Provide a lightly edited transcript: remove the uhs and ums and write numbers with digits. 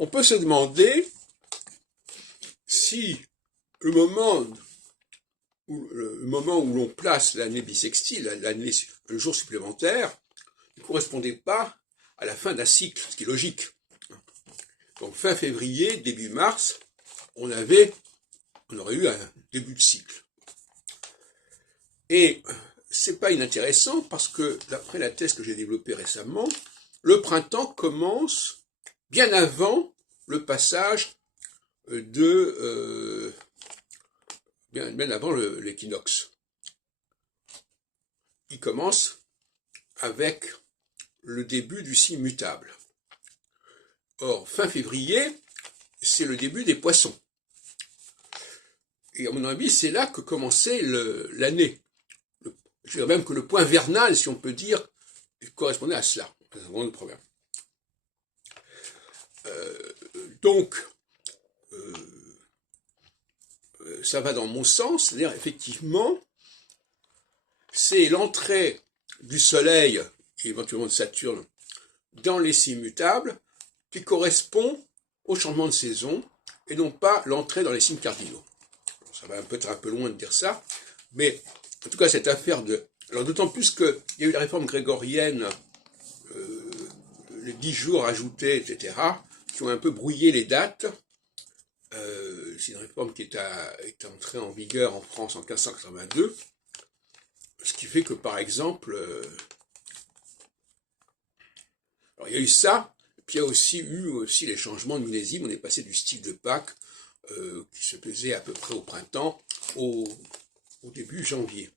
on peut se demander si le moment où l'on place l'année bissextile, le jour supplémentaire, ne correspondait pas à la fin d'un cycle, ce qui est logique. Donc fin février, début mars, on aurait eu un début de cycle. Et c'est pas inintéressant parce que, d'après la thèse que j'ai développée récemment, le printemps commence bien avant le passage bien avant l'équinoxe. Il commence avec le début du signe mutable. Or, fin février, c'est le début des poissons. Et à mon avis, c'est là que commençait l'année. Je dirais même que le point vernal, si on peut dire, correspondait à cela. C'est un grand problème. Donc, ça va dans mon sens, c'est-à-dire effectivement, c'est l'entrée du Soleil et éventuellement de Saturne dans les signes mutables qui correspond au changement de saison et non pas l'entrée dans les signes cardinaux. Ça va peut-être un peu loin de dire ça, mais en tout cas cette affaire de... Alors d'autant plus qu'il y a eu la réforme grégorienne, les 10 jours ajoutés, etc., qui ont un peu brouillé les dates. C'est une réforme qui est entrée en vigueur en France en 1582, ce qui fait que par exemple, alors il y a eu ça, puis il y a aussi eu les changements de millésime. On est passé du style de Pâques qui se faisait à peu près au printemps au début janvier.